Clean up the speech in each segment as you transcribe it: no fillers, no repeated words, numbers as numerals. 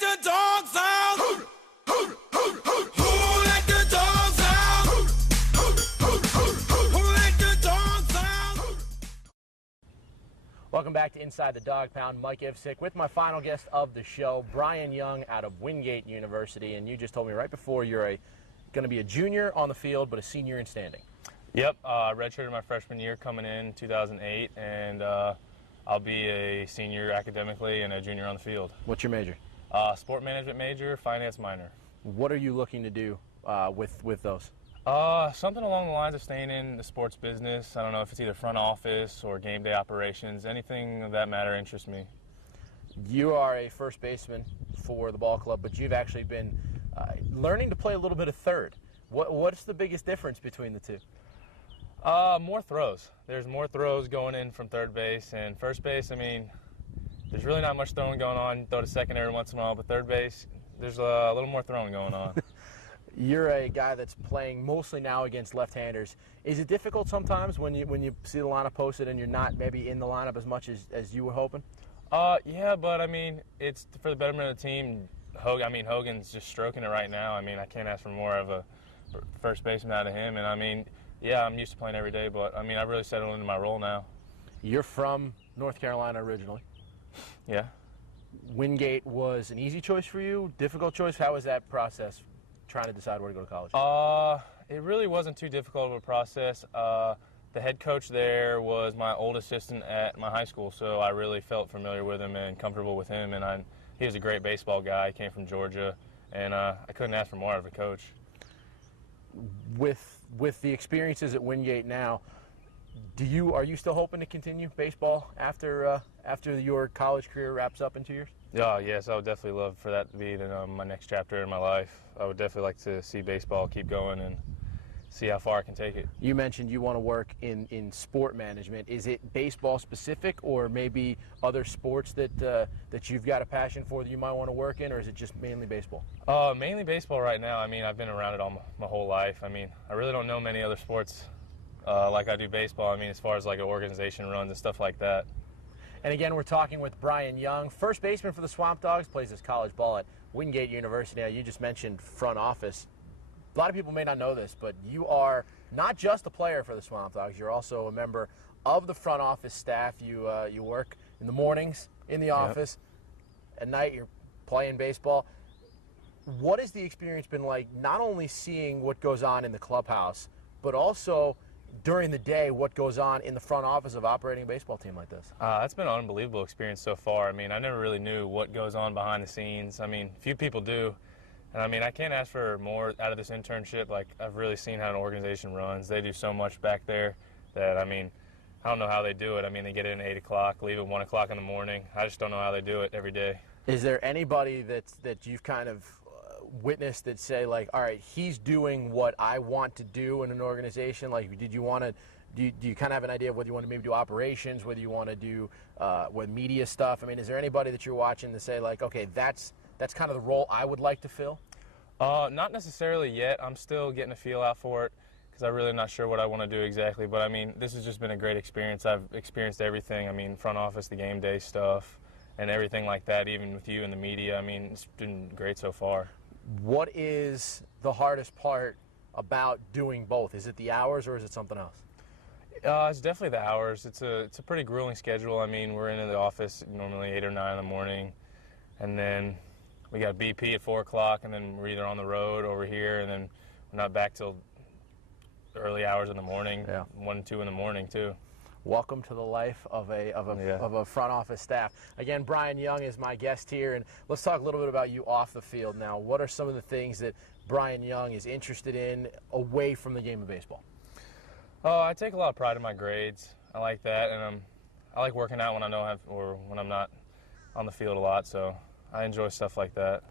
the dogs out? Who let the dogs out? Who let the dogs out? Welcome back to Inside the Dog Pound. Mike Ivcic with my final guest of the show, Brian Yeung out of Wingate University. And you just told me right before you're going to be a junior on the field, but a senior in standing. Yep, redshirted my freshman year coming in 2008, and I'll be a senior academically and a junior on the field. What's your major? Sport management major, finance minor. What are you looking to do with those? Something along the lines of staying in the sports business. I don't know if it's either front office or game day operations. Anything of that matter interests me. You are a first baseman for the ball club, but you've actually been learning to play a little bit of third. What's the biggest difference between the two? More throws. There's more throws going in from third base, and first base, I mean, there's really not much throwing going on. Throw to second every once in a while, but third base, there's a little more throwing going on. You're a guy that's playing mostly now against left-handers. Is it difficult sometimes when you see the lineup posted and you're not maybe in the lineup as much as you were hoping? Yeah, but I mean, it's for the betterment of the team. Hogan's just stroking it right now. I mean, I can't ask for more of a first baseman out of him, and I mean, yeah, I'm used to playing every day, but, I mean, I've really settled into my role now. You're from North Carolina originally. Yeah. Wingate was an easy choice for you, difficult choice? How was that process, trying to decide where to go to college? It really wasn't too difficult of a process. The head coach there was my old assistant at my high school, so I really felt familiar with him and comfortable with him, and he was a great baseball guy. He came from Georgia, and I couldn't ask for more out of a coach. With the experiences at Wingate now, are you still hoping to continue baseball after your college career wraps up in 2 years? Yes, I would definitely love for that to be my next chapter in my life. I would definitely like to see baseball keep going and see how far I can take it. You mentioned you want to work in sport management. Is it baseball specific, or maybe other sports that you've got a passion for that you might want to work in, or is it just mainly baseball? Mainly baseball right now. I mean, I've been around it all my whole life. I mean, I really don't know many other sports like I do baseball. I mean, as far as like an organization runs and stuff like that. And again, we're talking with Brian Yeung, first baseman for the SwampDogs, plays his college ball at Wingate University. Now, you just mentioned front office. A lot of people may not know this, but you are not just a player for the SwampDogs. You're also a member of the front office staff. You work in the mornings in the office. Yep. At night, you're playing baseball. What has the experience been like, not only seeing what goes on in the clubhouse, but also during the day what goes on in the front office of operating a baseball team like this? It's been an unbelievable experience so far. I mean, I never really knew what goes on behind the scenes. I mean, few people do. And I mean, I can't ask for more out of this internship. Like, I've really seen how an organization runs. They do so much back there that, I mean, I don't know how they do it. I mean, they get in at 8 o'clock, leave at 1 o'clock in the morning. I just don't know how they do it every day. Is there anybody that you've kind of witnessed that say, like, all right, he's doing what I want to do in an organization? Like, do you kind of have an idea of whether you want to maybe do operations, whether you want to do with media stuff? I mean, is there anybody that you're watching to say, like, okay, that's kind of the role I would like to fill? Not necessarily yet. I'm still getting a feel out for it because I'm really not sure what I want to do exactly. But, I mean, this has just been a great experience. I've experienced everything. I mean, front office, the game day stuff, and everything like that, even with you and the media. I mean, it's been great so far. What is the hardest part about doing both? Is it the hours or is it something else? It's definitely the hours. It's a pretty grueling schedule. I mean, we're in the office normally 8 or 9 in the morning, and then we got BP at 4 o'clock, and then we're either on the road over here, and then we're not back till early hours in the morning, 1, 2 in the morning too. Welcome to the life of a front office staff. Again, Brian Yeung is my guest here, and let's talk a little bit about you off the field now. What are some of the things that Brian Yeung is interested in away from the game of baseball? I take a lot of pride in my grades. I like that, and I like working out when I don't have, or when I'm not on the field a lot. So I enjoy stuff like that.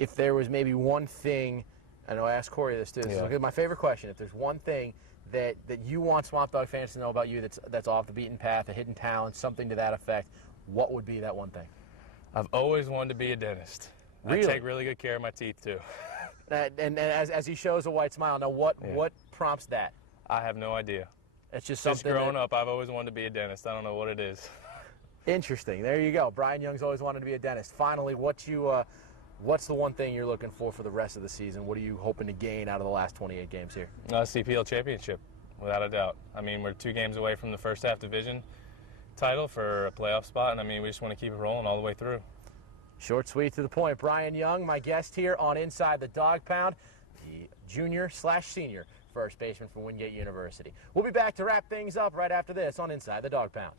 If there was maybe one thing, I know I asked Corey this too. This is my favorite question. If there's one thing that you want Swamp Dog fans to know about you that's off the beaten path, a hidden talent, something to that effect, what would be that one thing? I've always wanted to be a dentist. Really? I take really good care of my teeth too. And as he shows a white smile, now what prompts that? I have no idea. It's just something. Just growing up, I've always wanted to be a dentist. I don't know what it is. Interesting. There you go. Brian Yeung's always wanted to be a dentist. Finally, what you What's the one thing you're looking for the rest of the season? What are you hoping to gain out of the last 28 games here? CPL championship, without a doubt. I mean, we're 2 games away from the first half division title for a playoff spot, and I mean, we just want to keep it rolling all the way through. Short, sweet, to the point. Brian Yeung, my guest here on Inside the Dog Pound, the junior/senior first baseman from Wingate University. We'll be back to wrap things up right after this on Inside the Dog Pound.